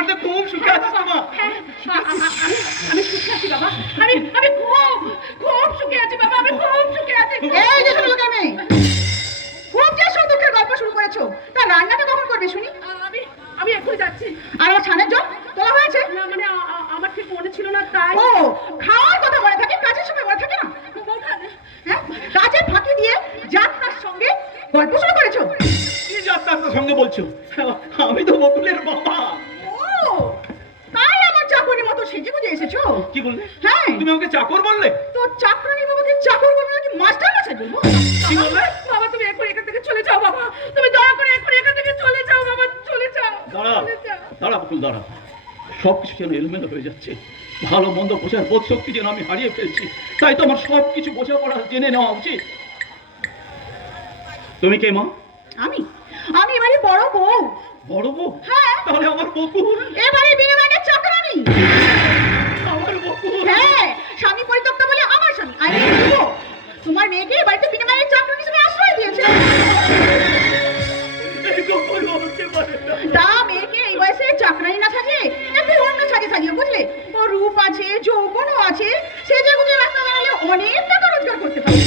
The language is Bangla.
বাড়িতে খুব সুখে আছিস তো মা? হ্যাঁ, আমি সুখে আছি বাবা। আমি খুব সুখে আছি বাবা। আমি খুব সুখে আছি। এই যে ছোট মেয়ে, খুব যে সুখ দুঃখের গল্প শুরু করেছো, তা রান্নাটা কখন করবে শুনি? আমি এখনই যাচ্ছি। আর আমার ছানের জল তোলা হয়েছে? না মানে আমার ঠিক মনে ছিল না তাই। ও, খাওয়ার কথা মনে থাকে, কাজের সময় মনে থাকে না? হ্যাঁ, কাজের ফাঁকি দিয়ে যাত্রার সঙ্গে গল্প শুরু করেছো? কি যাত্রার সঙ্গে বলছো? আমি তো বকুলের বাবা। ও, তাই আমার চাকরির মতো সেজে গুজে এসেছো? কি বললে? হ্যাঁ, তুমি আমাকে চাকর বললে? তো চাকরানি বাবাকে চাকর বলবো নাকি মাস্টার মশাই বলবো? কি বললে? বাবা তুমি এখন এখান থেকে চলে যাও বাবা। তুমি দয়া করে এখন এখান থেকে চলে যাও বাবা। চলে যাও। দাঁড়া চলে যাও। দাঁড়া বকুল দাঁড়া, সবকিছু যেন এলোমেলো হয়ে যাচ্ছে। ভালো মন্দ বোঝার বোধ শক্তি যেন আমি হারিয়ে ফেলছি। তাই তো আমার সবকিছু বোঝাপড়া জেনে নেওয়া উচিত। তুমি কে মা? আমি এবারে বড় বউ। বড় বউ? হ্যাঁ। তাহলে আমার বকুল? এবারে বিয়ে মানে চাকরানি। আমার বকুল? হ্যাঁ, স্বামী পরিত্যক্ত বলে আমার স্বামী। আর এই বউ তোমার মেয়েকে বাড়িতে বিনিময়ে চাকরানি হিসেবে আশ্রয় দিয়েছে। এই কখনো হতে পারে না। তা মেয়েকে এই বয়সে চাকরানি না সাজিয়ে একটু অন্য সাজিয়ে বুঝলে? ও রূপ আছে, যৌবনও আছে, সেজে গুজে রাস্তা বেড়ালে অনেক টাকা রোজগার করতে পারে।